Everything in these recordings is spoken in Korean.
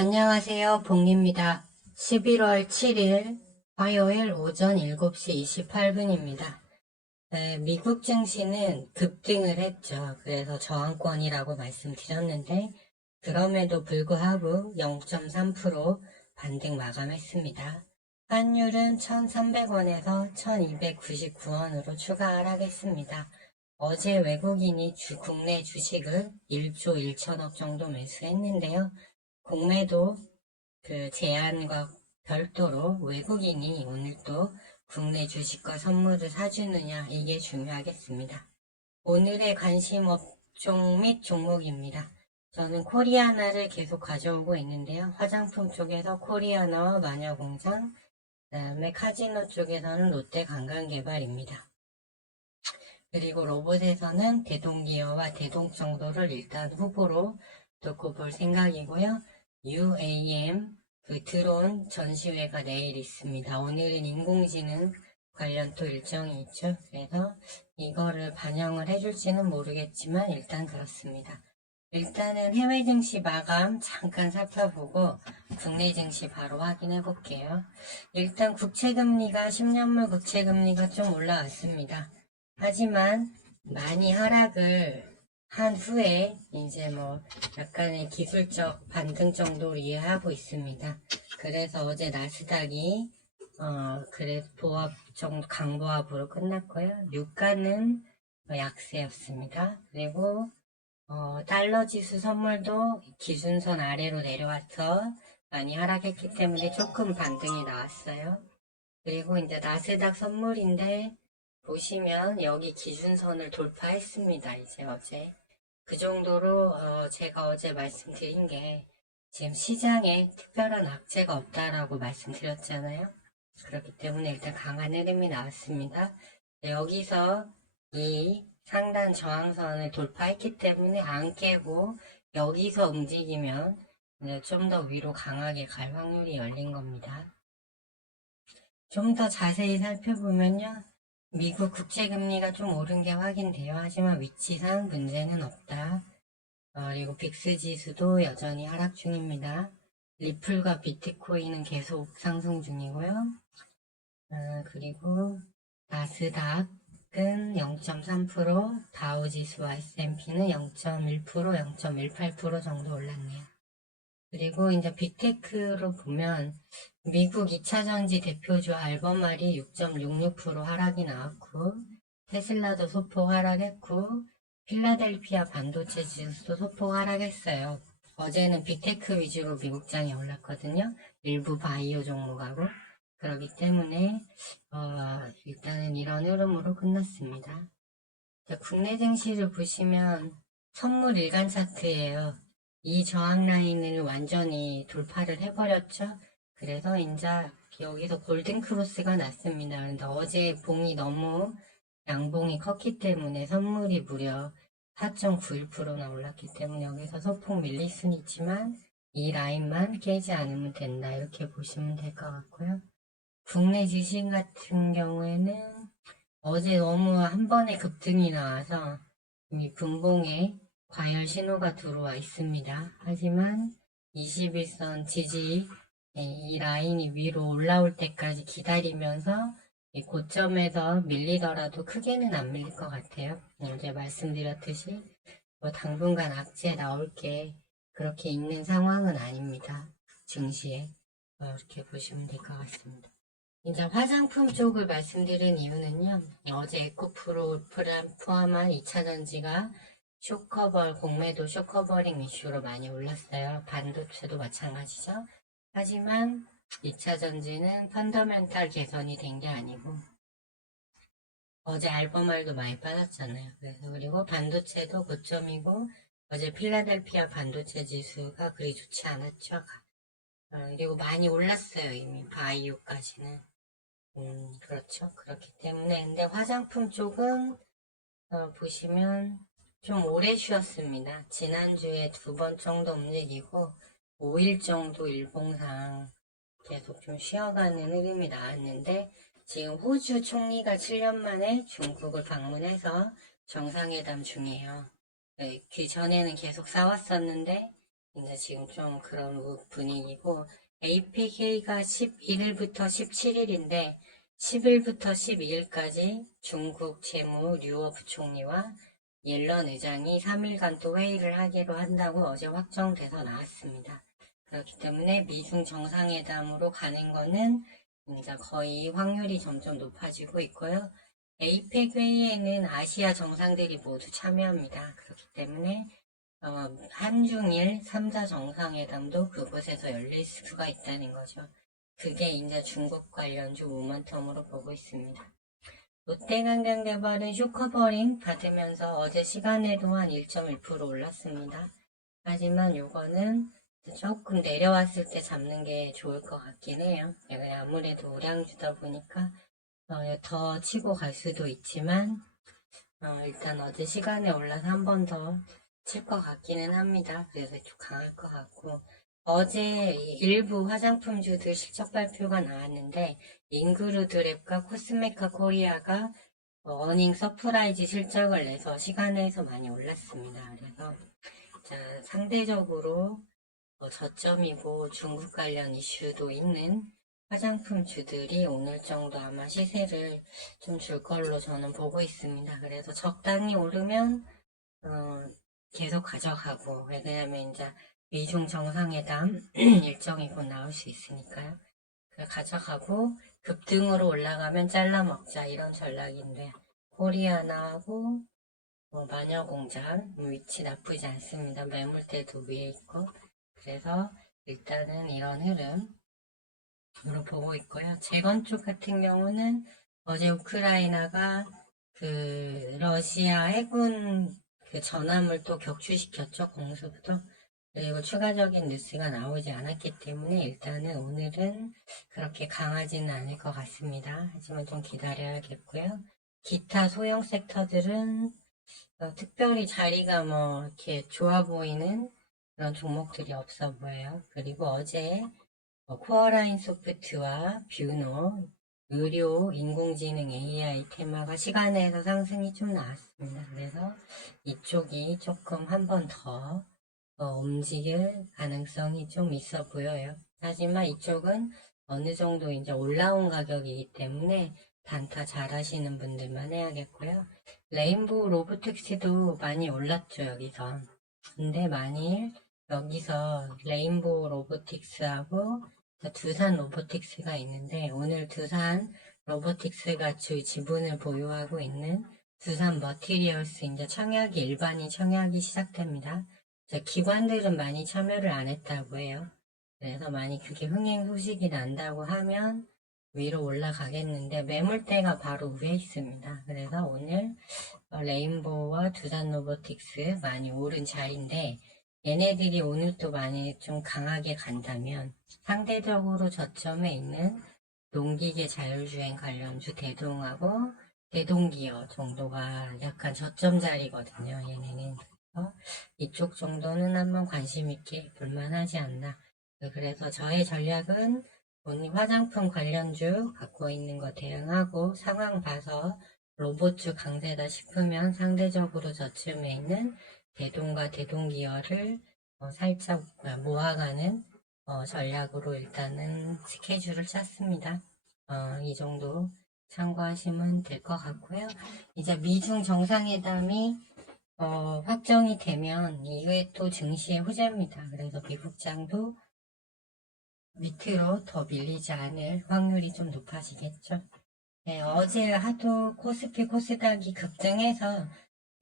안녕하세요. 봉입니다. 11월 7일 화요일 오전 7시 28분입니다. 미국 증시는 급등을 했죠. 그래서 저항권이라고 말씀드렸는데 그럼에도 불구하고 0.3% 반등 마감했습니다. 환율은 1,300원에서 1,299원으로 추가 하락했습니다. 어제 외국인이 국내 주식을 1조 1천억 정도 매수했는데요. 공매도 제한과 별도로 외국인이 오늘 또 국내 주식과 선물을 사주느냐, 이게 중요하겠습니다. 오늘의 관심 업종 및 종목입니다. 저는 코리아나를 계속 가져오고 있는데요. 화장품 쪽에서 코리아나와 마녀공장, 그다음에 카지노 쪽에서는 롯데관광개발입니다. 그리고 로봇에서는 대동기어와 대동정도를 일단 후보로 놓고 볼 생각이고요. UAM 드론 전시회가 내일 있습니다. 오늘은 인공지능 관련 또 일정이 있죠. 그래서 이거를 반영을 해줄지는 모르겠지만 일단 그렇습니다. 일단은 해외 증시 마감 잠깐 살펴보고 국내 증시 바로 확인해 볼게요. 일단 국채금리가 10년물 국채금리가 좀 올라왔습니다. 하지만 많이 하락을 한 후에 이제 약간의 기술적 반등 정도로 이해하고 있습니다. 그래서 어제 나스닥이 그래서 보합 정도 강보합으로 끝났고요. 유가는 약세였습니다. 그리고 달러 지수 선물도 기준선 아래로 내려와서 많이 하락했기 때문에 조금 반등이 나왔어요. 그리고 이제 나스닥 선물인데 보시면 여기 기준선을 돌파했습니다. 이제 어제 그 정도로 제가 어제 말씀드린 게 지금 시장에 특별한 악재가 없다라고 말씀드렸잖아요. 그렇기 때문에 일단 강한 흐름이 나왔습니다. 여기서 이 상단 저항선을 돌파했기 때문에 안 깨고 여기서 움직이면 좀 더 위로 강하게 갈 확률이 열린 겁니다. 좀 더 자세히 살펴보면요. 미국 국채금리가 좀 오른 게 확인돼요. 하지만 위치상 문제는 없다. 그리고 빅스 지수도 여전히 하락 중입니다. 리플과 비트코인은 계속 상승 중이고요. 그리고 나스닥은 0.3%, 다우지수와 S&P는 0.1%, 0.18% 정도 올랐네요. 그리고 이제 빅테크로 보면 미국 2차전지 대표주 알버말이 6.66% 하락이 나왔고 테슬라도 소폭 하락했고 필라델피아 반도체 지수도 소폭 하락했어요. 어제는 빅테크 위주로 미국장이 올랐거든요. 일부 바이오 종목하고 그렇기 때문에 일단은 이런 흐름으로 끝났습니다. 국내 증시를 보시면 선물 일간 차트예요. 이 저항 라인을 완전히 돌파를 해버렸죠. 그래서 이제 여기서 골든 크로스가 났습니다. 그런데 어제 봉이 너무 양봉이 컸기 때문에 선물이 무려 4.91%나 올랐기 때문에 여기서 소폭 밀릴 수는 있지만 이 라인만 깨지 않으면 된다. 이렇게 보시면 될 것 같고요. 국내 지식 같은 경우에는 어제 너무 한 번에 급등이 나와서 이미 분봉에 과열 신호가 들어와 있습니다. 하지만 21선 지지 이 라인이 위로 올라올 때까지 기다리면서 이 고점에서 밀리더라도 크게는 안 밀릴 것 같아요. 어제 말씀드렸듯이 당분간 악재 나올 게 그렇게 있는 상황은 아닙니다. 증시에 이렇게 보시면 될 것 같습니다. 이제 화장품 쪽을 말씀드린 이유는요. 어제 에코프로 포함한 2차전지가 공매도 쇼커버링 이슈로 많이 올랐어요. 반도체도 마찬가지죠. 하지만 2차전지는 펀더멘탈 개선이 된 게 아니고 어제 알버말도 많이 빠졌잖아요. 그리고 반도체도 고점이고 어제 필라델피아 반도체 지수가 그리 좋지 않았죠. 그리고 많이 올랐어요. 이미 바이오까지는. 그렇죠. 그렇기 때문에. 근데 화장품 쪽은, 보시면 좀 오래 쉬었습니다. 지난주에 2번 정도 움직이고, 5일 정도 일봉상 계속 좀 쉬어가는 흐름이 나왔는데, 지금 호주 총리가 7년 만에 중국을 방문해서 정상회담 중이에요. 그 전에는 계속 싸웠었는데, 이제 지금 좀 그런 분위기고, APK가 11일부터 17일인데 10일부터 12일까지 중국 재무 류어 부총리와 옐런 의장이 3일간 또 회의를 하기로 한다고 어제 확정돼서 나왔습니다. 그렇기 때문에 미중 정상회담으로 가는 거는 이제 거의 확률이 점점 높아지고 있고요. 에이펙 회의에는 아시아 정상들이 모두 참여합니다. 그렇기 때문에 한중일 3자 정상회담도 그곳에서 열릴 수가 있다는 거죠. 그게 이제 중국 관련주 모멘텀으로 보고 있습니다. 롯데관광개발은 쇼커버링 받으면서 어제 시간에도 한 1.1% 올랐습니다. 하지만 요거는 조금 내려왔을 때 잡는 게 좋을 것 같긴 해요. 아무래도 우량주다 보니까 더 치고 갈 수도 있지만 일단 어제 시간에 올라서 한 번 더 칠 것 같기는 합니다. 그래서 좀 강할 것 같고, 어제 일부 화장품주들 실적 발표가 나왔는데 잉그루드랩과 코스메카 코리아가 어닝 서프라이즈 실적을 내서 시간에서 많이 올랐습니다. 그래서 상대적으로 저점이고 중국 관련 이슈도 있는 화장품 주들이 오늘 정도 아마 시세를 좀 줄 걸로 저는 보고 있습니다. 그래서 적당히 오르면 계속 가져가고, 왜냐면 이제 미중 정상회담 일정이 곧 나올 수 있으니까요. 가져가고 급등으로 올라가면 잘라 먹자 이런 전략인데, 코리아나하고 마녀공장 위치 나쁘지 않습니다. 매물대도 위에 있고, 그래서 일단은 이런 흐름으로 보고 있고요. 재건축 같은 경우는 어제 우크라이나가 러시아 해군 전함을 또 격추시켰죠. 공습도. 그리고 추가적인 뉴스가 나오지 않았기 때문에 일단은 오늘은 그렇게 강하지는 않을 것 같습니다. 하지만 좀 기다려야겠고요. 기타 소형 섹터들은 특별히 자리가 이렇게 좋아 보이는 그런 종목들이 없어 보여요. 그리고 어제 코어라인 소프트와 뷰노, 의료, 인공지능 AI 테마가 시간에서 상승이 좀 나왔습니다. 그래서 이쪽이 조금 한 번 더 움직일 가능성이 좀 있어 보여요. 하지만 이쪽은 어느 정도 이제 올라온 가격이기 때문에 단타 잘 하시는 분들만 해야겠고요. 레인보우 로보틱스도 많이 올랐죠, 여기서. 근데 만일 여기서 레인보우 로보틱스하고 두산 로보틱스가 있는데, 오늘 두산 로보틱스가 주 지분을 보유하고 있는 두산 머티리얼스 이제 청약이 일반인 청약이 시작됩니다. 기관들은 많이 참여를 안 했다고 해요. 그래서 만약 그게 흥행 소식이 난다고 하면 위로 올라가겠는데 매물대가 바로 위에 있습니다. 그래서 오늘 레인보우와 두산 로보틱스 많이 오른 자리인데, 얘네들이 오늘 또 많이 좀 강하게 간다면 상대적으로 저점에 있는 농기계 자율주행 관련주 대동하고 대동기어 정도가 약간 저점 자리거든요. 얘네는. 이쪽 정도는 한번 관심 있게 볼만하지 않나. 그래서 저의 전략은 오늘 화장품 관련주 갖고 있는 거 대응하고 상황 봐서 로봇주 강세다 싶으면 상대적으로 저쯤에 있는 대동과 대동기어를 살짝 모아가는 전략으로 일단은 스케줄을 짰습니다. 이 정도 참고하시면 될 것 같고요. 이제 미중 정상회담이 확정이 되면 이후에 또 증시의 호재입니다. 그래서 미국장도 밑으로 더 밀리지 않을 확률이 좀 높아지겠죠. 네, 어제 하도 코스피 코스닥이 급등해서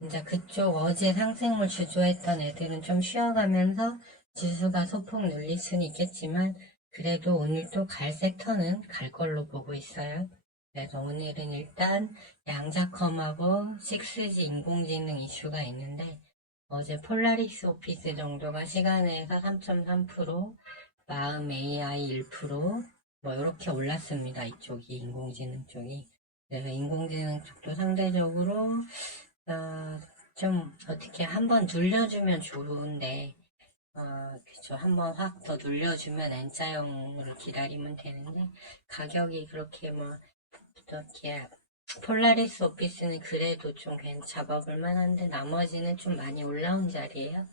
이제 그쪽 어제 상승을 주조했던 애들은 좀 쉬어가면서 지수가 소폭 눌릴 수는 있겠지만 그래도 오늘 또 갈 섹터는 갈 걸로 보고 있어요. 그래서 오늘은 일단 양자컴하고 6G 인공지능 이슈가 있는데 어제 폴라리스 오피스 정도가 시간에서 3.3%, 마음 AI 1%, 이렇게 올랐습니다. 이쪽이 인공지능 쪽이. 그래서 인공지능 쪽도 상대적으로 좀 어떻게 한번 눌려주면 좋은데 그쵸. 한번 확 더 눌려주면 N자형으로 기다리면 되는데 가격이 그렇게 어떻게 폴라리스 오피스는 그래도 좀 잡아볼 만한데 나머지는 좀 많이 올라온 자리예요.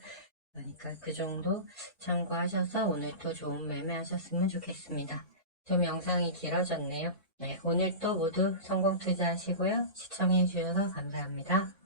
그러니까 그 정도 참고하셔서 오늘 또 좋은 매매하셨으면 좋겠습니다. 좀 영상이 길어졌네요. 네, 오늘 또 모두 성공 투자하시고요. 시청해 주셔서 감사합니다.